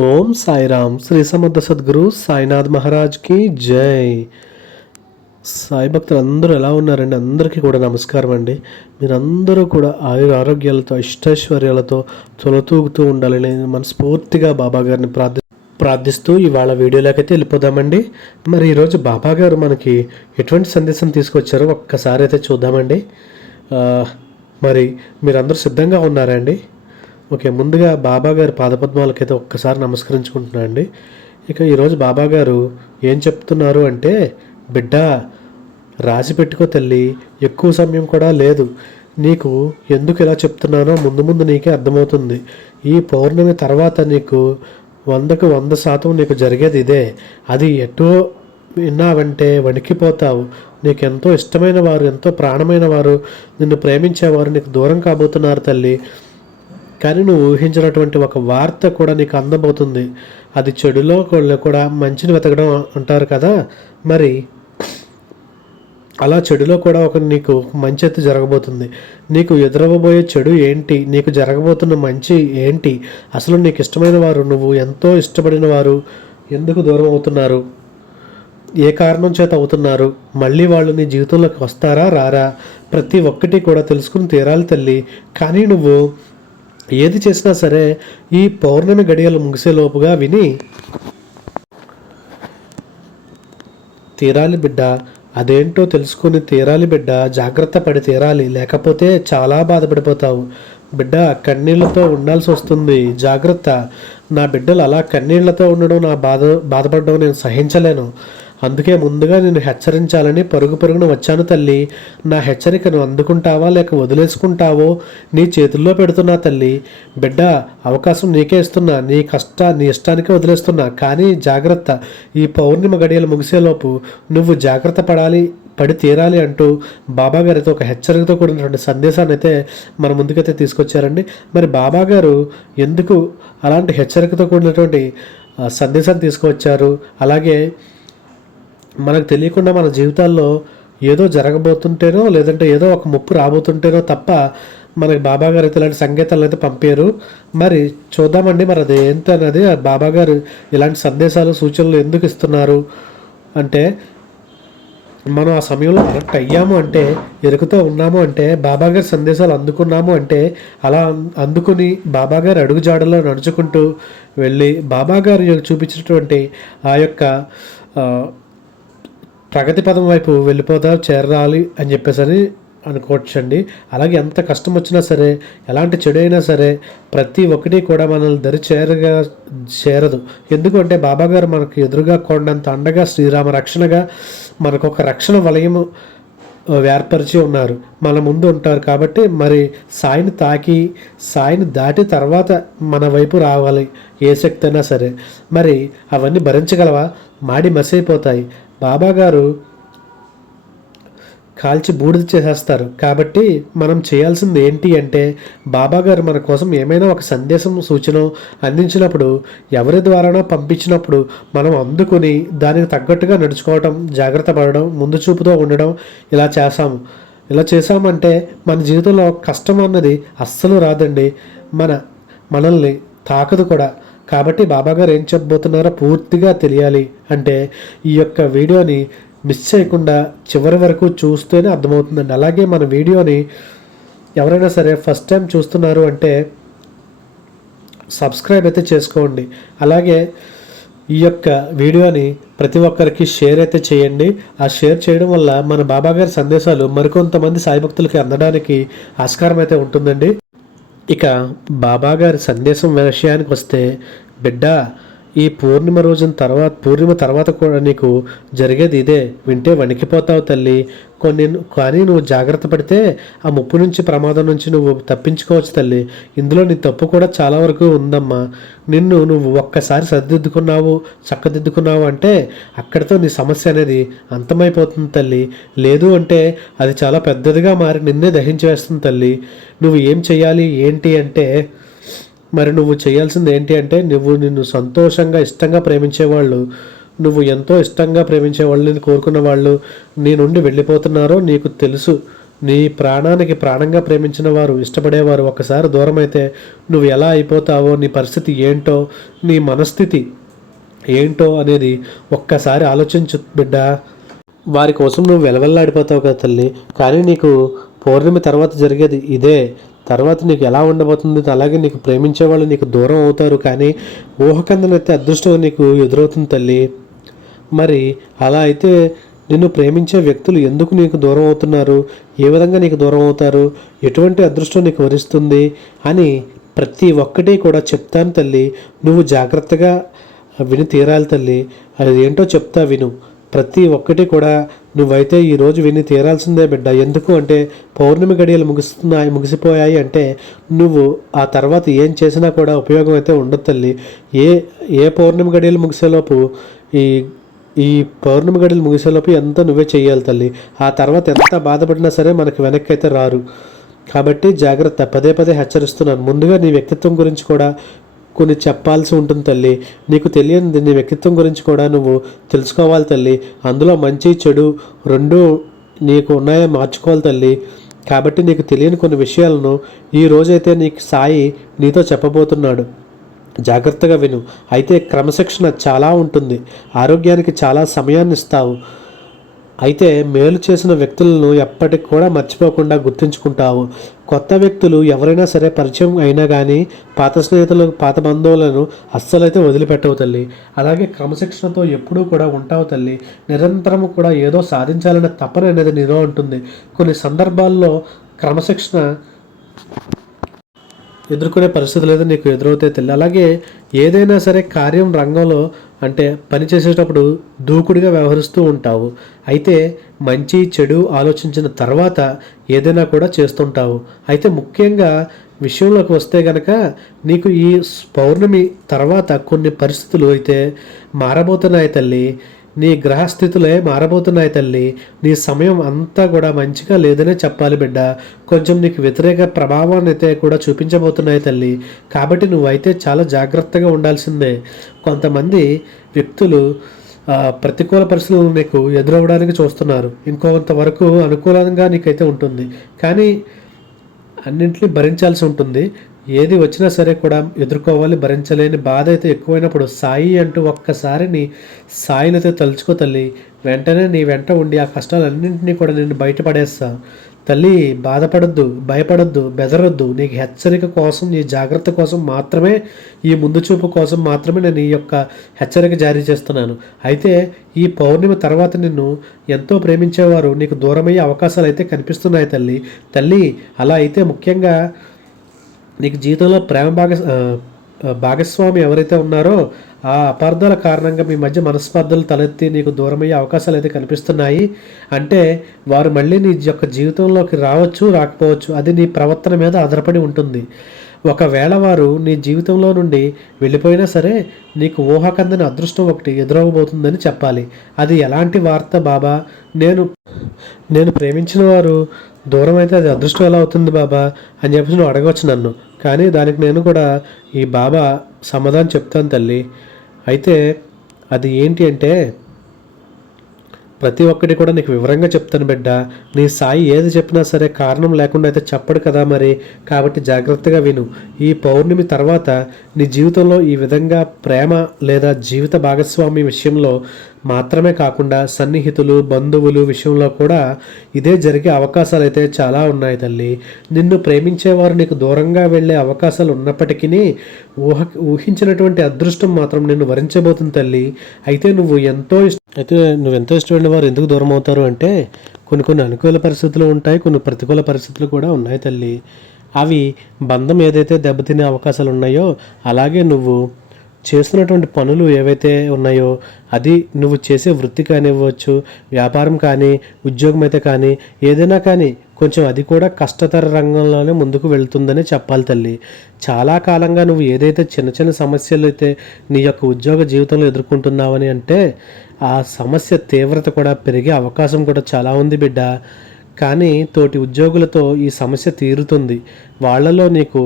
ఓం సాయిరామ్. శ్రీ సమర్థ సద్గురు సాయినాథ్ మహారాజ్కి జై. సాయి భక్తులు అందరూ ఎలా ఉన్నారండి? అందరికీ కూడా నమస్కారం అండి. మీరందరూ కూడా ఆరోగ్యాలతో ఇష్టైశ్వర్యాలతో తొలతూగుతూ ఉండాలని మనస్ఫూర్తిగా బాబా గారిని ప్రార్థిస్తూ ఇవాళ వీడియోలోకి అయితే వెళ్ళిపోదామండి. మరి ఈరోజు బాబా గారు మనకి ఎటువంటి సందేశం తీసుకొచ్చారో ఒక్కసారి అయితే చూద్దామండి. మరి మీరందరూ సిద్ధంగా ఉన్నారా అండి? ఓకే, ముందుగా బాబా గారి పాదపద్మాలకైతే ఒక్కసారి నమస్కరించుకుంటున్నా అండి. ఇక ఈరోజు బాబా గారు ఏం చెప్తున్నారు అంటే, బిడ్డ రాసి పెట్టుకో తల్లి, ఎక్కువ సమయం కూడా లేదు. నీకు ఎందుకు ఇలా చెప్తున్నానో ముందు ముందు నీకే అర్థమవుతుంది. ఈ పౌర్ణమి తర్వాత నీకు 100కు 100% నీకు జరిగేది ఇదే. అది ఎటో విన్నావంటే వణికిపోతావు. నీకు ఎంతో ఇష్టమైన వారు, ఎంతో ప్రాణమైన వారు, నిన్ను ప్రేమించేవారు నీకు దూరం కాబోతున్నారు తల్లి. కానీ నువ్వు ఊహించినటువంటి ఒక వార్త కూడా నీకు అందబోతుంది. అది చెడులో కూడా మంచిని వెతకడం అంటారు కదా, మరి అలా చెడులో కూడా నీకు మంచి అయితే జరగబోతుంది. నీకు ఎదురవ్వబోయే చెడు ఏంటి, నీకు జరగబోతున్న మంచి ఏంటి, అసలు నీకు ఇష్టమైన వారు, నువ్వు ఎంతో ఇష్టపడిన వారు ఎందుకు దూరం అవుతున్నారు, ఏ కారణం చేత అవుతున్నారు, మళ్ళీ వాళ్ళు నీ జీవితంలోకి వస్తారా రారా, ప్రతి ఒక్కటి కూడా తెలుసుకుని తీరాలి తల్లి. కానీ నువ్వు ఏది చేసినా సరే ఈ పౌర్ణమి గడియలు ముగిసేలోపుగా విని తీరాలి బిడ్డ. అదేంటో తెలుసుకుని తీరాలి బిడ్డ. జాగ్రత్త పడి తీరాలి, లేకపోతే చాలా బాధపడిపోతావు బిడ్డ. కన్నీళ్లతో ఉండాల్సి వస్తుంది, జాగ్రత్త. నా బిడ్డలు అలా కన్నీళ్లతో ఉండడం, బాధపడడం నేను సహించలేను. అందుకే ముందుగా నేను హెచ్చరించాలని పరుగున వచ్చాను తల్లి. నా హెచ్చరికను అందుకుంటావా లేక వదిలేసుకుంటావో నీ చేతుల్లో పెడుతున్నా తల్లి. బిడ్డ, అవకాశం నీకే ఇస్తున్నా, నీ ఇష్టానికే వదిలేస్తున్నా. కానీ జాగ్రత్త, ఈ పౌర్ణిమ గడియలు ముగిసేలోపు నువ్వు జాగ్రత్త పడి తీరాలి అంటూ బాబా గారితో ఒక హెచ్చరికతో కూడినటువంటి సందేశాన్ని అయితే మన ముందుకైతే తీసుకొచ్చారండి. మరి బాబా గారు ఎందుకు అలాంటి హెచ్చరికతో కూడినటువంటి సందేశాన్ని తీసుకువచ్చారు? అలాగే మనకు తెలియకుండా మన జీవితాల్లో ఏదో జరగబోతుంటేనో లేదంటే ఏదో ఒక ముప్పు రాబోతుంటేనో తప్ప మనకి బాబా గారు అయితే ఇలాంటి సంకేతాలు అయితే పంపారు. మరి చూద్దామండి, మరి అది ఏంటన్నది బాబా గారు ఇలాంటి సందేశాలు సూచనలు ఎందుకు ఇస్తున్నారు అంటే, మనం ఆ సమయంలో కరెక్ట్ అయ్యాము అంటే, ఎరుకుతో ఉన్నాము అంటే, బాబా గారి సందేశాలు అందుకున్నాము అంటే, అలా అందుకుని బాబా గారి అడుగుజాడలో నడుచుకుంటూ వెళ్ళి బాబా గారు చూపించినటువంటి ఆ యొక్క ప్రగతి పదం వైపు చేరాలి అని చెప్పేసి అనుకోవచ్చండి. అలాగే ఎంత కష్టం వచ్చినా సరే, ఎలాంటి చెడు అయినా సరే, ప్రతి ఒక్కటి కూడా మనల్ని చేరదు. ఎందుకంటే బాబాగారు మనకు ఎదురుగా కొండంత అండగా, శ్రీరామ రక్షణగా మనకు ఒక రక్షణ వలయము ఏర్పరిచి ఉన్నారు, మన ముందు ఉంటారు. కాబట్టి మరి సాయిని దాటి తర్వాత మన వైపు రావాలి ఏ శక్తి అయినా సరే. మరి అవన్నీ భరించగలవా? మాడి మసైపోతాయి. బాబా గారు కాల్చి బూడిద చేసేస్తారు. కాబట్టి మనం చేయాల్సింది ఏంటి అంటే, బాబా గారు మన కోసం ఏమైనా ఒక సందేశం సూచన అందించినప్పుడు, ఎవరి ద్వారానో పంపించినప్పుడు మనం అందుకుని దానికి తగ్గట్టుగా నడుచుకోవడం, జాగ్రత్త పడడం, ముందు చూపుతో ఉండడం ఇలా చేసామంటే మన జీవితంలో కష్టం అన్నది అస్సలు రాదండి, మనల్ని తాకదు కూడా. కాబట్టి బాబాగారు ఏం చెప్పబోతున్నారో పూర్తిగా తెలియాలి అంటే ఈ యొక్క వీడియోని మిస్ చేయకుండా చివరి వరకు చూస్తేనే అర్థమవుతుందండి. అలాగే మన వీడియోని ఎవరైనా సరే ఫస్ట్ టైం చూస్తున్నారు అంటే సబ్స్క్రైబ్ అయితే చేసుకోండి. అలాగే ఈ యొక్క వీడియోని ప్రతి ఒక్కరికి షేర్ అయితే చేయండి. ఆ షేర్ చేయడం వల్ల మన బాబాగారి సందేశాలు మరికొంతమంది సాయి భక్తులకి అందడానికి ఆస్కారం అయితే ఉంటుందండి. ఇక బాబాగారి సందేశం విషయానికి వస్తే, బిడ్డ, ఈ పూర్ణిమ తర్వాత కూడా నీకు జరిగేది ఇదే. వింటే వణికిపోతావు తల్లి. కానీ నువ్వు జాగ్రత్త పడితే ఆ ముప్పు నుంచి, ప్రమాదం నుంచి నువ్వు తప్పించుకోవచ్చు తల్లి. ఇందులో నీ తప్పు కూడా చాలా వరకు ఉందమ్మా. నువ్వు ఒక్కసారి చక్కదిద్దుకున్నావు అంటే అక్కడితో నీ సమస్య అనేది అంతమైపోతుంది తల్లి. లేదు అంటే అది చాలా పెద్దదిగా మారి నిన్నే దహించి వేస్తుంది తల్లి. నువ్వు ఏం చెయ్యాలి ఏంటి అంటే, మరి నువ్వు చేయాల్సింది ఏంటి అంటే, నిన్ను సంతోషంగా ఇష్టంగా ప్రేమించేవాళ్ళు, నువ్వు ఎంతో ఇష్టంగా ప్రేమించే వాళ్ళని కోరుకున్న వాళ్ళు నీ నుండి వెళ్ళిపోతున్నారో నీకు తెలుసు. నీ ప్రాణానికి ప్రాణంగా ప్రేమించిన వారు, ఇష్టపడేవారు ఒక్కసారి దూరం అయితే నువ్వు ఎలా అయిపోతావో, నీ పరిస్థితి ఏంటో, నీ మనస్థితి ఏంటో అనేది ఒక్కసారి ఆలోచించు బిడ్డ. వారి కోసం నువ్వు వెలవెల్లాడిపోతావు కదా తల్లి. కానీ నీకు పౌర్ణమి తర్వాత జరిగేది ఇదే. తర్వాత నీకు ఎలా ఉండబోతుంది, అలాగే నీకు ప్రేమించే వాళ్ళు నీకు దూరం అవుతారు, కానీ ఊహకందనైతే అదృష్టం నీకు ఎదురవుతుంది తల్లి. మరి అలా అయితే నిన్ను ప్రేమించే వ్యక్తులు ఎందుకు నీకు దూరం అవుతున్నారు, ఏ విధంగా నీకు దూరం అవుతారు, ఎటువంటి అదృష్టం నీకు వరిస్తుంది అని ప్రతి ఒక్కటి కూడా చెప్తాను తల్లి. నువ్వు జాగ్రత్తగా విని తీరాలి తల్లి. అది ఏంటో చెప్తా విను. ప్రతి ఒక్కటి కూడా నువ్వైతే ఈరోజు విని తీరాల్సిందే బిడ్డ. ఎందుకు అంటే పౌర్ణమి గడియలు ముగిసిపోయాయి అంటే నువ్వు ఆ తర్వాత ఏం చేసినా కూడా ఉపయోగం అయితే ఉండదు తల్లి. ఏ ఏ పౌర్ణమి గడియలు ముగిసేలోపు ఈ ఈ పౌర్ణమి గడియలు ముగిసేలోపు ఎంత నువ్వే చెయ్యాలి తల్లి. ఆ తర్వాత ఎంత బాధపడినా సరే మనకు వెనక్కి అయితే రారు. కాబట్టి జాగ్రత్త. పదే పదే హెచ్చరిస్తున్నాను. ముందుగా నీ వ్యక్తిత్వం గురించి కూడా కొన్ని చెప్పాల్సి ఉంటుంది తల్లి. నీకు తెలియనిది నీ వ్యక్తిత్వం గురించి కూడా నువ్వు తెలుసుకోవాలి తల్లి. అందులో మంచి చెడు రెండూ నీకు ఉన్నాయో మార్చుకోవాలి తల్లి. కాబట్టి నీకు తెలియని కొన్ని విషయాలను ఈ రోజైతే నీకు సాయి నీతో చెప్పబోతున్నాడు. జాగ్రత్తగా విను. అయితే క్రమశిక్షణ చాలా ఉంటుంది, ఆరోగ్యానికి చాలా సమయాన్ని ఇస్తావు. అయితే మేలు చేసిన వ్యక్తులను ఎప్పటికి కూడా మర్చిపోకుండా గుర్తుంచుకుంటావు. కొత్త వ్యక్తులు ఎవరైనా సరే పరిచయం అయినా కానీ పాత స్నేహితులు, పాత బంధువులను అస్సలైతే వదిలిపెట్టవు తల్లి. అలాగే క్రమశిక్షణతో ఎప్పుడూ కూడా ఉంటావు తల్లి. నిరంతరం కూడా ఏదో సాధించాలనే తపన అనేది నీలో ఉంటుంది. కొన్ని సందర్భాల్లో క్రమశిక్షణ ఎదుర్కొనే పరిస్థితులు అయితే నీకు ఎదురవుతాయి తల్లి. అలాగే ఏదైనా సరే కార్యం రంగంలో అంటే పని చేసేటప్పుడు దూకుడుగా వ్యవహరిస్తూ ఉంటావు. అయితే మంచి చెడు ఆలోచించిన తర్వాత ఏదైనా కూడా చేస్తుంటావు. అయితే ముఖ్యంగా విషయంలోకి వస్తే కనుక నీకు ఈ పౌర్ణమి తర్వాత కొన్ని పరిస్థితులు అయితే మారబోతున్నాయి తల్లి. నీ గ్రహస్థితులే మారబోతున్నాయి తల్లి. నీ సమయం అంతా కూడా మంచిగా లేదనే చెప్పాలి బిడ్డ. కొంచెం నీకు వ్యతిరేక ప్రభావాన్ని అయితే కూడా చూపించబోతున్నాయి తల్లి. కాబట్టి నువ్వైతే చాలా జాగ్రత్తగా ఉండాల్సిందే. కొంతమంది వ్యక్తులు ప్రతికూల పరిస్థితులు నీకు ఎదురవ్వడానికి చూస్తున్నారు. ఇంకొంతవరకు అనుకూలంగా నీకైతే ఉంటుంది, కానీ అన్నింటినీ భరించాల్సి ఉంటుంది. ఏది వచ్చినా సరే కూడా ఎదుర్కోవాలి. భరించలేని బాధ అయితే ఎక్కువైనప్పుడు సాయి అంటూ ఒక్కసారి నీ సాయినైతే తలుచుకో తల్లి. వెంటనే నీ వెంట ఉండి ఆ కష్టాలన్నింటినీ కూడా నేను బయటపడేస్తా తల్లి. బాధపడొద్దు, భయపడొద్దు, బెదరొద్దు. నీకు హెచ్చరిక కోసం, నీ జాగ్రత్త కోసం మాత్రమే, ఈ ముందు చూపు కోసం మాత్రమే నేను ఈ యొక్క హెచ్చరిక జారీ చేస్తున్నాను. అయితే ఈ పౌర్ణమి తర్వాత నిన్ను ఎంతో ప్రేమించేవారు నీకు దూరమయ్యే అవకాశాలు అయితే కనిపిస్తున్నాయి తల్లి. తల్లి అలా అయితే ముఖ్యంగా నీకు జీవితంలో ప్రేమ భాగస్వామి ఎవరైతే ఉన్నారో ఆ అపార్థాల కారణంగా మీ మధ్య మనస్పర్ధలు తలెత్తి నీకు దూరమయ్యే అవకాశాలు అయితే కనిపిస్తున్నాయి. అంటే వారు మళ్ళీ నీ యొక్క జీవితంలోకి రావచ్చు, రాకపోవచ్చు. అది నీ ప్రవర్తన మీద ఆధారపడి ఉంటుంది. ఒకవేళ వారు నీ జీవితంలో నుండి వెళ్ళిపోయినా సరే నీకు ఊహకందని అదృష్టం ఒకటి ఎదురవబోతుందని చెప్పాలి. అది ఎలాంటి వార్త బాబా? నేను ప్రేమించిన వారు దూరం అయితే అది అదృష్టం ఎలా అవుతుంది బాబా అని చెప్పేసి నువ్వు అడగవచ్చు నన్ను. కానీ దానికి నేను కూడా ఈ బాబా సమాధానం చెప్తాను తల్లి. అయితే అది ఏంటి అంటే ప్రతి ఒక్కటి కూడా నీకు వివరంగా చెప్తాను బిడ్డ. నీ సాయి ఏది చెప్పినా సరే కారణం లేకుండా అయితే చెప్పడు కదా మరి. కాబట్టి జాగ్రత్తగా విను. ఈ పౌర్ణమి తర్వాత నీ జీవితంలో ఈ విధంగా ప్రేమ లేదా జీవిత భాగస్వామి విషయంలో మాత్రమే కాకుండా సన్నిహితులు, బంధువులు విషయంలో కూడా ఇదే జరిగే అవకాశాలు అయితే చాలా ఉన్నాయి తల్లి. నిన్ను ప్రేమించేవారు నీకు దూరంగా వెళ్ళే అవకాశాలు ఉన్నప్పటికీ ఊహించినటువంటి అదృష్టం మాత్రం నిన్ను వరించబోతుంది తల్లి. అయితే నువ్వెంతో ఇష్టపడిన వారు ఎందుకు దూరం అవుతారు అంటే కొన్ని అనుకూల పరిస్థితులు ఉంటాయి, కొన్ని ప్రతికూల పరిస్థితులు కూడా ఉన్నాయి తల్లి. అవి బంధం ఏదైతే దెబ్బతినే అవకాశాలు ఉన్నాయో, అలాగే నువ్వు చేస్తున్నటువంటి పనులు ఏవైతే ఉన్నాయో, అది నువ్వు చేసే వృత్తి కానివ్వచ్చు, వ్యాపారం కానీ, ఉద్యోగం అయితే కానీ, ఏదైనా కానీ కొంచెం అది కూడా కష్టతర రంగంలోనే ముందుకు వెళ్తుందని చెప్పాలి తల్లి. చాలా కాలంగా నువ్వు ఏదైతే చిన్న చిన్న సమస్యలు అయితే నీ యొక్క ఉద్యోగ జీవితంలో ఎదుర్కొంటున్నావని అంటే ఆ సమస్య తీవ్రత కూడా పెరిగే అవకాశం కూడా చాలా ఉంది బిడ్డ. కానీ తోటి ఉద్యోగులతో ఈ సమస్య తీరుతుంది. వాళ్ళలో నీకు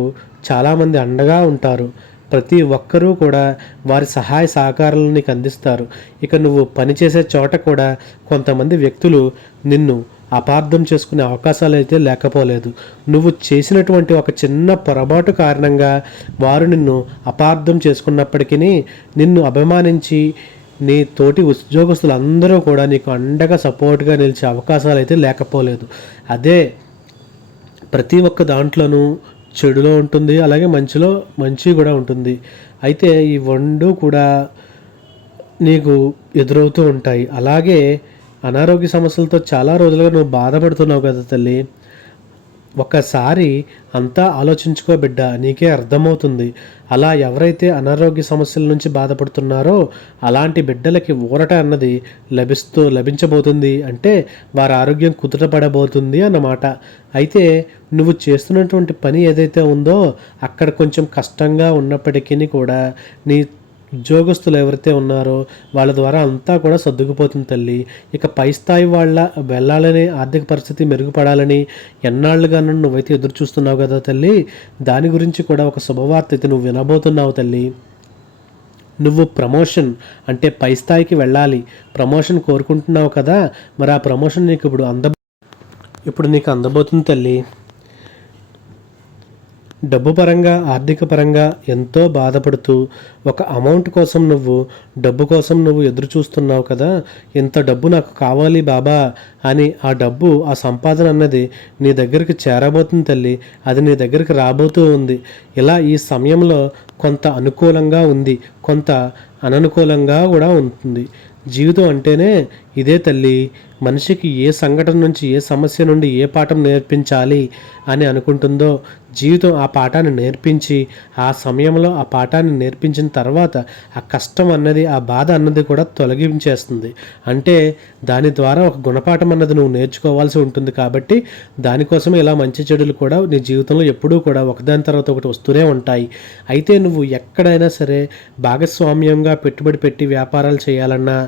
చాలామంది అండగా ఉంటారు. ప్రతి ఒక్కరూ కూడా వారి సహాయ సహకారాలను నీకు అందిస్తారు. ఇక నువ్వు పనిచేసే చోట కూడా కొంతమంది వ్యక్తులు నిన్ను అపార్థం చేసుకునే అవకాశాలు అయితే లేకపోలేదు. నువ్వు చేసినటువంటి ఒక చిన్న పొరపాటు కారణంగా వారు నిన్ను అపార్థం చేసుకున్నప్పటికీ నిన్ను అభిమానించి నీ తోటి ఉద్యోగస్తులందరూ కూడా నీకు అండగా సపోర్ట్గా నిలిచే అవకాశాలు అయితే లేకపోలేదు. అదే ప్రతి ఒక్క దాంట్లోనూ చెడులో ఉంటుంది, అలాగే మంచి కూడా ఉంటుంది. అయితే ఈ రెండు కూడా నీకు ఎదురవుతూ ఉంటాయి. అలాగే అనారోగ్య సమస్యలతో చాలా రోజులుగా నువ్వు బాధపడుతున్నావు కదా తల్లి. ఒక్కసారి అంతా ఆలోచించుకో బిడ్డ, నీకే అర్థమవుతుంది. అలా ఎవరైతే అనారోగ్య సమస్యల నుంచి బాధపడుతున్నారో అలాంటి బిడ్డలకి ఊరట అన్నది లభించబోతుంది. అంటే వారి ఆరోగ్యం కుదుటపడబోతుంది అన్నమాట. అయితే నువ్వు చేస్తున్నటువంటి పని ఏదైతే ఉందో అక్కడ కొంచెం కష్టంగా ఉన్నప్పటికీ కూడా నీ ఉద్యోగస్తులు ఎవరైతే ఉన్నారో వాళ్ళ ద్వారా అంతా కూడా సర్దుకుపోతుంది తల్లి. ఇక పై స్థాయి వెళ్ళాలని, ఆర్థిక పరిస్థితి మెరుగుపడాలని ఎన్నాళ్ళుగా నువ్వైతే ఎదురు చూస్తున్నావు కదా తల్లి. దాని గురించి కూడా ఒక శుభవార్త అయితే నువ్వు వినబోతున్నావు తల్లి. నువ్వు ప్రమోషన్ అంటే పై స్థాయికి వెళ్ళాలి, ప్రమోషన్ కోరుకుంటున్నావు కదా. మరి ఆ ప్రమోషన్ నీకు ఇప్పుడు నీకు అందబోతుంది తల్లి. డబ్బు పరంగా, ఆర్థిక పరంగా ఎంతో బాధపడుతూ ఒక అమౌంట్ కోసం డబ్బు కోసం నువ్వు ఎదురు చూస్తున్నావు కదా. ఇంత డబ్బు నాకు కావాలి బాబా అని ఆ సంపాదన అన్నది నీ దగ్గరికి చేరబోతుంది తల్లి. అది నీ దగ్గరికి రాబోతూ ఉంది. ఇలా ఈ సమయంలో కొంత అనుకూలంగా ఉంది, కొంత అననుకూలంగా కూడా ఉంటుంది. జీవితం అంటేనే ఇదే తల్లి. మనిషికి ఏ సంఘటన నుంచి, ఏ సమస్య నుండి ఏ పాఠం నేర్పించాలి అని అనుకుంటుందో జీవితం ఆ పాఠాన్ని నేర్పించి, ఆ సమయంలో ఆ పాఠాన్ని నేర్పించిన తర్వాత ఆ కష్టం అన్నది, ఆ బాధ అన్నది కూడా తొలగించేస్తుంది. అంటే దాని ద్వారా ఒక గుణపాఠం అన్నది నువ్వు నేర్చుకోవాల్సి ఉంటుంది. కాబట్టి దానికోసమే ఇలా మంచి చెడులు కూడా నీ జీవితంలో ఎప్పుడూ కూడా ఒకదాని తర్వాత ఒకటి వస్తూనే ఉంటాయి. అయితే నువ్వు ఎక్కడైనా సరే భాగస్వామ్యంగా పెట్టుబడి పెట్టి వ్యాపారాలు చేయాలన్నా,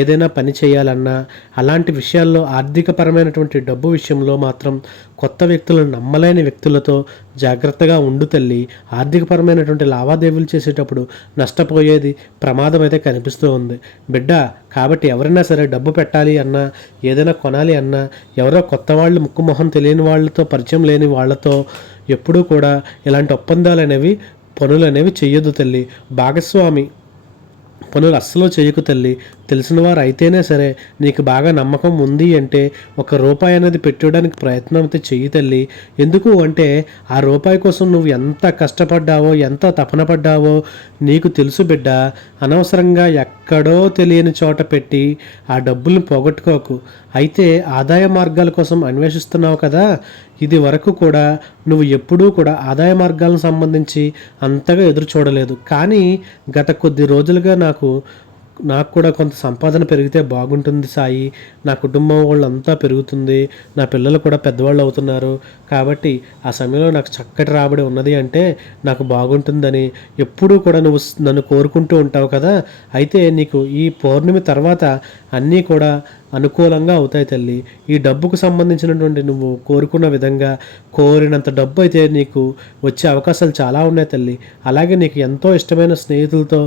ఏదైనా పని చేయాలన్నా, అలాంటి విషయాల్లో ఆర్థికపరమైనటువంటి డబ్బు విషయంలో మాత్రం కొత్త వ్యక్తులను, నమ్మలేని వ్యక్తులతో జాగ్రత్తగా ఉండు తల్లి. ఆర్థికపరమైనటువంటి లావాదేవీలు చేసేటప్పుడు నష్టపోయేది ప్రమాదం అయితే కనిపిస్తూ ఉంది బిడ్డ. కాబట్టి ఎవరైనా సరే డబ్బు పెట్టాలి అన్నా, ఏదైనా కొనాలి అన్నా, ఎవరో కొత్త వాళ్ళు, ముక్కు మొహం తెలియని వాళ్ళతో, పరిచయం లేని వాళ్ళతో ఎప్పుడూ కూడా ఇలాంటి పనులు అనేవి చెయ్యొద్దు తల్లి. భాగస్వామి పనులు అస్సలు చేయకు తల్లి. తెలిసిన వారు అయితేనే సరే, నీకు బాగా నమ్మకం ఉంది అంటే ₹1 అనేది పెట్టడానికి ప్రయత్నం అయితే చెయ్యి తల్లి. ఎందుకు అంటే ఆ రూపాయి కోసం నువ్వు ఎంత కష్టపడ్డావో, ఎంత తపన పడ్డావో నీకు తెలుసు బిడ్డ. అనవసరంగా ఎక్కడో తెలియని చోట పెట్టి ఆ డబ్బుల్ని పోగొట్టుకోకు. అయితే ఆదాయ మార్గాల కోసం అన్వేషిస్తున్నావు కదా. ఇది వరకు కూడా నువ్వు ఎప్పుడూ కూడా ఆదాయ మార్గాలకు సంబంధించి అంతగా ఎదురు చూడలేదు. కానీ గత కొద్ది రోజులుగా నాకు కూడా కొంత సంపాదన పెరిగితే బాగుంటుంది సాయి. నా కుటుంబం వాళ్ళంతా పెరుగుతుంది, నా పిల్లలు కూడా పెద్దవాళ్ళు అవుతున్నారు. కాబట్టి ఆ సమయంలో నాకు చక్కటి రాబడి ఉన్నది అంటే నాకు బాగుంటుందని ఎప్పుడూ కూడా నువ్వు నన్ను కోరుకుంటూ ఉంటావు కదా. అయితే నీకు ఈ పౌర్ణమి తర్వాత అన్నీ కూడా అనుకూలంగా అవుతాయి తల్లి. ఈ డబ్బుకు సంబంధించినటువంటి నువ్వు కోరుకున్న విధంగా కోరినంత డబ్బు అయితే నీకు వచ్చే అవకాశాలు చాలా ఉన్నాయి తల్లి. అలాగే నీకు ఎంతో ఇష్టమైన స్నేహితులతో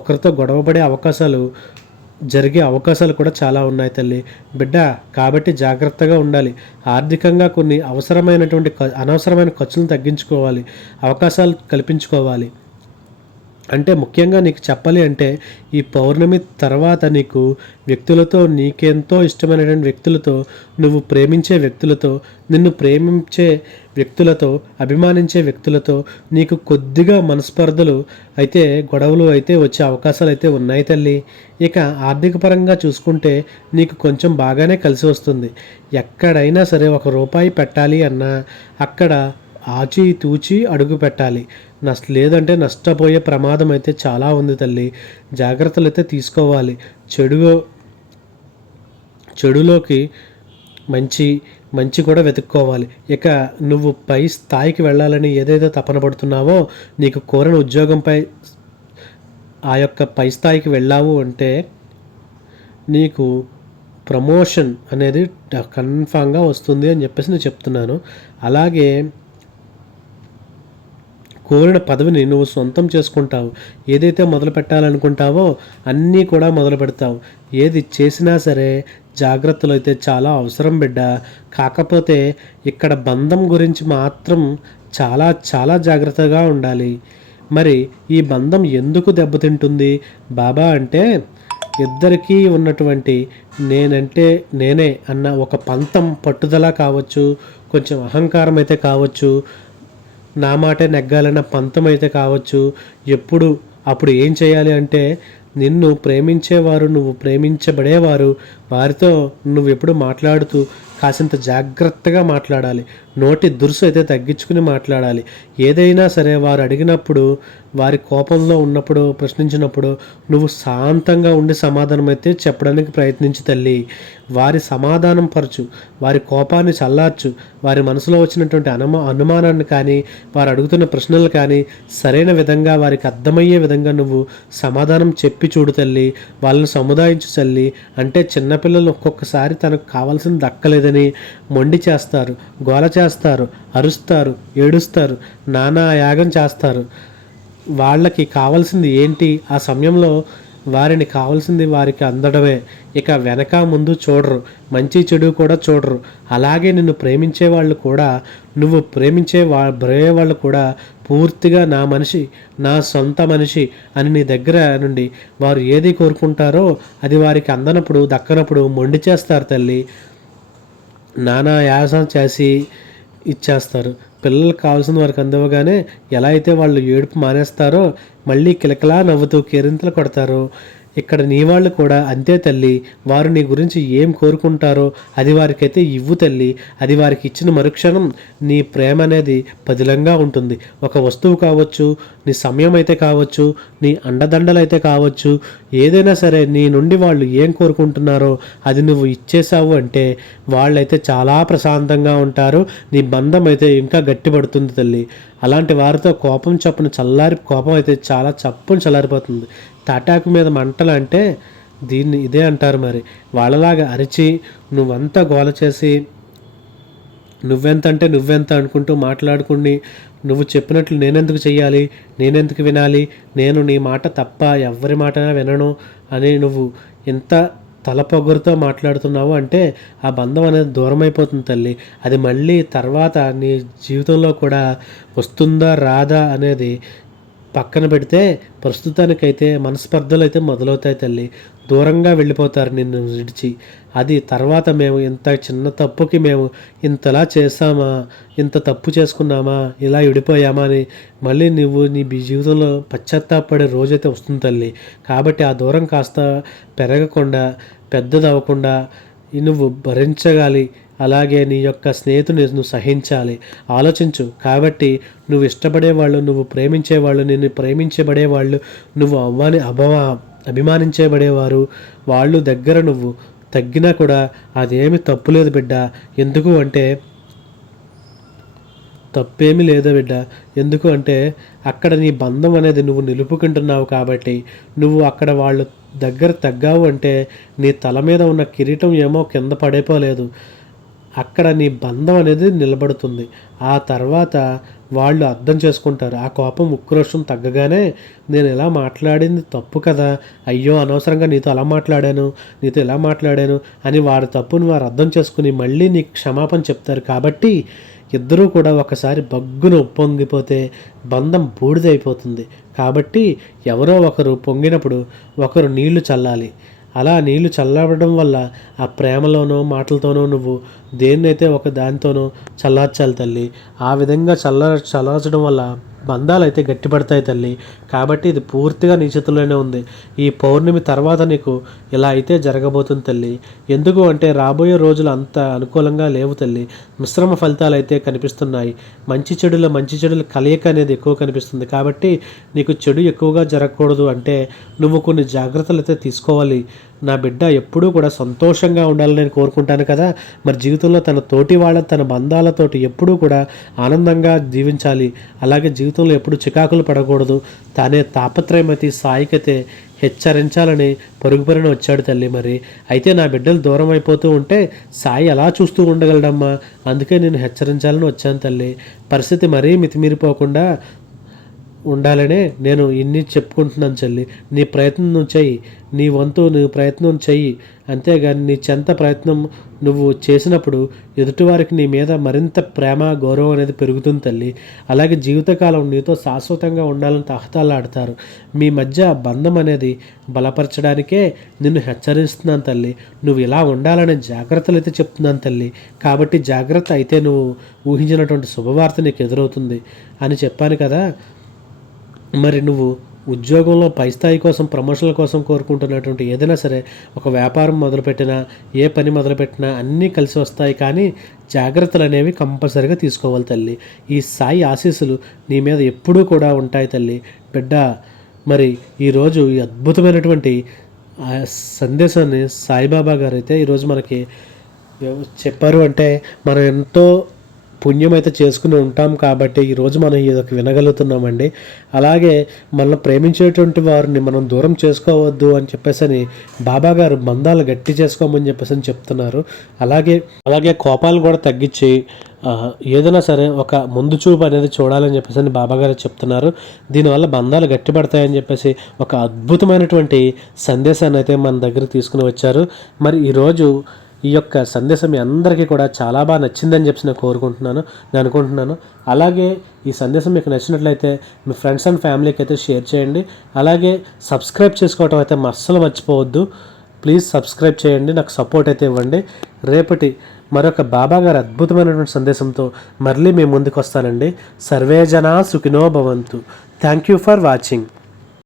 ఒకరితో గొడవపడే జరిగే అవకాశాలు కూడా చాలా ఉన్నాయి తల్లి బిడ్డ. కాబట్టి జాగ్రత్తగా ఉండాలి. ఆర్థికంగా కొన్ని అనవసరమైన ఖర్చులను తగ్గించుకోవాలి, అవకాశాలు కల్పించుకోవాలి. అంటే ముఖ్యంగా నీకు చెప్పాలి అంటే ఈ పౌర్ణమి తర్వాత నీకు నీకెంతో ఇష్టమైనటువంటి వ్యక్తులతో, నువ్వు ప్రేమించే వ్యక్తులతో, నిన్ను ప్రేమించే వ్యక్తులతో, అభిమానించే వ్యక్తులతో నీకు కొద్దిగా మనస్పర్ధలు అయితే, గొడవలు అయితే వచ్చే అవకాశాలు అయితే ఉన్నాయి తల్లి. ఇక ఆర్థిక పరంగా చూసుకుంటే నీకు కొంచెం బాగానే కలిసి వస్తుంది. ఎక్కడైనా సరే ₹1 పెట్టాలి అన్నా అక్కడ ఆచితూచి అడుగు పెట్టాలి. లేదంటే నష్టపోయే ప్రమాదం అయితే చాలా ఉంది తల్లి. జాగ్రత్తలు అయితే తీసుకోవాలి. చెడులోకి మంచి కూడా వెతుక్కోవాలి. ఇక నువ్వు పై స్థాయికి వెళ్ళాలని ఏదైతే తపన పడుతున్నావో, నీకు కోరిన ఉద్యోగంపై ఆ యొక్క పై స్థాయికి వెళ్ళావు అంటే నీకు ప్రమోషన్ అనేది కన్ఫామ్గా వస్తుంది అని చెప్పేసి నేను చెప్తున్నాను. అలాగే కోరిన పదవిని నువ్వు సొంతం చేసుకుంటావు. ఏదైతే మొదలు పెట్టాలనుకుంటావో అన్నీ కూడా మొదలు పెడతావు. ఏది చేసినా సరే జాగ్రత్తలు అయితే చాలా అవసరం బిడ్డ. కాకపోతే ఇక్కడ బంధం గురించి మాత్రం చాలా చాలా జాగ్రత్తగా ఉండాలి. మరి ఈ బంధం ఎందుకు దెబ్బతింటుంది బాబా అంటే, ఇద్దరికీ ఉన్నటువంటి నేనంటే నేనే అన్న ఒక పంతం పట్టుదల కావచ్చు, కొంచెం అహంకారం అయితే కావచ్చు, నా మాటే నెగ్గాలన్న పంతం అయితే కావచ్చు. ఎప్పుడు అప్పుడు ఏం చేయాలి అంటే, నిన్ను ప్రేమించేవారు, నువ్వు ప్రేమించబడేవారు, వారితో నువ్వు ఎప్పుడు మాట్లాడుతూ కాసింత జాగ్రత్తగా మాట్లాడాలి. నోటి దురుసు అయితే తగ్గించుకుని మాట్లాడాలి. ఏదైనా సరే వారు అడిగినప్పుడు, వారి కోపంలో ఉన్నప్పుడు, ప్రశ్నించినప్పుడు నువ్వు శాంతంగా ఉండి సమాధానం అయితే చెప్పడానికి ప్రయత్నించు తల్లి. వారి సమాధానం పరచు, వారి కోపాన్ని చల్లార్చు. వారి మనసులో వచ్చినటువంటి అనుమానాన్ని కానీ, వారు అడుగుతున్న ప్రశ్నలు కానీ సరైన విధంగా వారికి అర్థమయ్యే విధంగా నువ్వు సమాధానం చెప్పి చూడు తల్లి. వాళ్ళని సముదాయించు తల్లి. అంటే చిన్నపిల్లలు ఒక్కొక్కసారి తనకు కావాల్సింది దక్కలేదని మొండి చేస్తారు, గోల చేస్తారు, అరుస్తారు, ఏడుస్తారు, నానా యాగం చేస్తారు. వాళ్ళకి కావాల్సింది ఏంటి? ఆ సమయంలో వారిని కావాల్సింది వారికి అందడమే. ఇక వెనక ముందు చూడరు, మంచి చెడు కూడా చూడరు. అలాగే నిన్ను ప్రేమించే వాళ్ళు కూడా, నువ్వు ప్రేమించే వాళ్ళు కూడా పూర్తిగా నా మనిషి, నా సొంత మనిషి అని నీ దగ్గర నుండి వారు ఏది కోరుకుంటారో అది వారికి అందనప్పుడు, దక్కనప్పుడు మొండి చేస్తారు తల్లి. నానా యాస చేసి ఇచ్చేస్తారు. పిల్లలకు కావాల్సిన వారికి అందివ్వగానే ఎలా అయితే వాళ్ళు ఏడుపు మానేస్తారో, మళ్ళీ కిలకిలా నవ్వుతూ కేరింతలు కొడతారో, ఇక్కడ నీ వాళ్ళు కూడా అంతే తల్లి. వారు నీ గురించి ఏం కోరుకుంటారో అది వారికైతే ఇవ్వు తల్లి. అది వారికి ఇచ్చిన మరుక్షణం నీ ప్రేమ అనేది పదిలంగా ఉంటుంది. ఒక వస్తువు కావచ్చు, నీ సమయం అయితే కావచ్చు, నీ అండదండలు అయితే కావచ్చు, ఏదైనా సరే నీ నుండి వాళ్ళు ఏం కోరుకుంటున్నారో అది నువ్వు ఇచ్చేసావు అంటే వాళ్ళైతే చాలా ప్రశాంతంగా ఉంటారు. నీ బంధం అయితే ఇంకా గట్టిపడుతుంది తల్లి. అలాంటి వారితో కోపం చప్పున కోపం అయితే చాలా చప్పున చల్లారిపోతుంది. తాటాకు మీద మంటలు అంటే ఇదే అంటారు మరి. వాళ్ళలాగా అరిచి నువ్వంతా గోల చేసి నువ్వెంత అంటే నువ్వెంత అనుకుంటూ మాట్లాడుకుని, నువ్వు చెప్పినట్లు నేనెందుకు చెయ్యాలి, నేనెందుకు వినాలి, నేను నీ మాట తప్ప ఎవరి మాట వినను అని నువ్వు ఎంత తలపొగరుతో మాట్లాడుతున్నావు అంటే ఆ బంధం అనేది దూరం అయిపోతుంది తల్లి. అది మళ్ళీ తర్వాత నీ జీవితంలో కూడా వస్తుందా రాదా అనేది పక్కన పెడితే, ప్రస్తుతానికైతే మనస్పర్ధలు అయితే మొదలవుతాయి తల్లి. దూరంగా వెళ్ళిపోతారు నిన్ను విడిచి. అది తర్వాత మేము ఇంత చిన్న తప్పుకి మేము ఇంతలా చేసామా, ఇంత తప్పు చేసుకున్నామా, ఇలా విడిపోయామా అని మళ్ళీ నువ్వు నీ జీవితంలో పశ్చాత్తాపడే రోజైతే వస్తుంది తల్లి. కాబట్టి ఆ దూరం కాస్త పెరగకుండా, పెద్దదవ్వకుండా నువ్వు భరించగాలి. అలాగే నీ యొక్క స్నేహితుని నువ్వు సహించాలి. ఆలోచించు. కాబట్టి నువ్వు ఇష్టపడేవాళ్ళు, నువ్వు ప్రేమించేవాళ్ళు, నిన్ను ప్రేమించబడేవాళ్ళు, నువ్వు అభిమానించబడేవారు, వాళ్ళు దగ్గర నువ్వు తగ్గినా కూడా అదేమి తప్పులేదు బిడ్డ. ఎందుకు అంటే తప్పేమీ లేదు బిడ్డ. ఎందుకు అంటే అక్కడ నీ బంధం అనేది నువ్వు నిలుపుకుంటున్నావు కాబట్టి, నువ్వు అక్కడ వాళ్ళు దగ్గర తగ్గావు అంటే నీ తల మీద ఉన్న కిరీటం ఏమో కింద పడిపోలేదు. అక్కడ నీ బంధం అనేది నిలబడుతుంది. ఆ తర్వాత వాళ్ళు అర్థం చేసుకుంటారు. ఆ కోపం ఉక్రోషం తగ్గగానే నేను ఇలా మాట్లాడింది తప్పు కదా, అయ్యో అనవసరంగా నీతో అలా మాట్లాడాను, నీతో ఇలా మాట్లాడాను అని వారి తప్పుని వారు అర్థం చేసుకుని మళ్ళీ నీకు క్షమాపణ చెప్తారు. కాబట్టి ఇద్దరూ కూడా ఒకసారి బగ్గున ఉప్పొంగిపోతే బంధం బూడిదైపోతుంది. కాబట్టి ఎవరో ఒకరు పొంగినప్పుడు ఒకరు నీళ్లు చల్లాలి. అలా నీళ్లు చల్లబడడం వల్ల ఆ ప్రేమలోనో మాటలతోనో నువ్వు దేన్నైతే ఒక దానితోనో చల్లార్చాలి తల్లి. ఆ విధంగా చల్లార్చడం వల్ల బంధాలు అయితే గట్టిపడతాయి తల్లి. కాబట్టి ఇది పూర్తిగా నీ చేతుల్లోనే ఉంది. ఈ పౌర్ణమి తర్వాత నీకు ఇలా అయితే జరగబోతుంది తల్లి. ఎందుకు అంటే రాబోయే రోజులు అంత అనుకూలంగా లేవు తల్లి. మిశ్రమ ఫలితాలు అయితే కనిపిస్తున్నాయి. మంచి చెడుల కలయిక అనేది ఎక్కువ కనిపిస్తుంది. కాబట్టి నీకు చెడు ఎక్కువగా జరగకూడదు అంటే నువ్వు కొన్ని జాగ్రత్తలు అయితే తీసుకోవాలి. నా బిడ్డ ఎప్పుడూ కూడా సంతోషంగా ఉండాలని నేను కోరుకుంటాను కదా. మరి జీవితంలో తన తోటి తన బంధాలతోటి ఎప్పుడూ కూడా ఆనందంగా జీవించాలి. అలాగే జీవితంలో ఎప్పుడు చికాకులు పడకూడదు. తానే తాపత్రయమతి సాయికతే హెచ్చరించాలని పరుగుపరిన వచ్చాడు తల్లి. మరి అయితే నా బిడ్డలు దూరం అయిపోతూ ఉంటే సాయి అలా చూస్తూ ఉండగలడమ్మా. అందుకే నేను హెచ్చరించాలని వచ్చాను తల్లి. పరిస్థితి మరీ మితిమీరిపోకుండా ఉండాలనే నేను ఇన్ని చెప్పుకుంటున్నాను చెల్లి. నీ ప్రయత్నం నువ్వు చెయ్యి, నీ వంతు నువ్వు ప్రయత్నం చెయ్యి. అంతేగాని నీ చెంత ప్రయత్నం నువ్వు చేసినప్పుడు ఎదుటివారికి నీ మీద మరింత ప్రేమ గౌరవం అనేది పెరుగుతుంది తల్లి. అలాగే జీవితకాలం నీతో శాశ్వతంగా ఉండాలని తహతలాడతారు. మీ మధ్య బంధం అనేది బలపరచడానికే నిన్ను హెచ్చరిస్తున్నాను తల్లి. నువ్వు ఇలా ఉండాలనే జాగ్రత్తలు అయితే చెప్తున్నాను తల్లి. కాబట్టి జాగ్రత్త, అయితే నువ్వు ఊహించినటువంటి శుభవార్త నీకు ఎదురవుతుంది అని చెప్పాను కదా. మరి నువ్వు ఉద్యోగంలో పై స్థాయి కోసం, ప్రమోషన్ల కోసం కోరుకుంటున్నటువంటి ఏదైనా సరే, ఒక వ్యాపారం మొదలుపెట్టినా, ఏ పని మొదలుపెట్టినా అన్నీ కలిసి వస్తాయి. కానీ జాగ్రత్తలు అనేవి కంపల్సరీగా తీసుకోవాలి తల్లి. ఈ సాయి ఆశీస్సులు నీ మీద ఎప్పుడూ కూడా ఉంటాయి తల్లి. బిడ్డ, మరి ఈరోజు ఈ అద్భుతమైనటువంటి సందేశాన్ని సాయిబాబా గారు అయితే ఈరోజు మనకి చెప్పారు. అంటే మనం ఎంతో పుణ్యం అయితే చేసుకుని ఉంటాం కాబట్టి ఈరోజు మనం ఇదొక వినగలుగుతున్నామండి. అలాగే మనల్ని ప్రేమించేటువంటి వారిని మనం దూరం చేసుకోవద్దు అని చెప్పేసి బాబా గారు బంధాలు గట్టి చేసుకోమని చెప్పేసి చెప్తున్నారు. అలాగే కోపాలు కూడా తగ్గించి ఏదైనా సరే ఒక ముందు చూపు అనేది చూడాలని చెప్పేసి బాబా గారు చెప్తున్నారు. దీనివల్ల బంధాలు గట్టిపడతాయని చెప్పేసి ఒక అద్భుతమైనటువంటి సందేశాన్ని అయితే మన దగ్గర తీసుకుని వచ్చారు. మరి ఈరోజు ఈ యొక్క సందేశం మీ అందరికీ కూడా చాలా బాగా నచ్చిందని చెప్పి నేను అనుకుంటున్నాను. అలాగే ఈ సందేశం మీకు నచ్చినట్లయితే మీ ఫ్రెండ్స్ అండ్ ఫ్యామిలీకి అయితే షేర్ చేయండి. అలాగే సబ్స్క్రైబ్ చేసుకోవటం అయితే అస్సలు మర్చిపోవద్దు. ప్లీజ్ సబ్స్క్రైబ్ చేయండి, నాకు సపోర్ట్ అయితే ఇవ్వండి. రేపటి మరొక బాబా గారి అద్భుతమైనటువంటి సందేశంతో మళ్ళీ మేము ముందుకు వస్తానండి. సర్వే జనా సుఖినో భవంతు. Thank you for watching.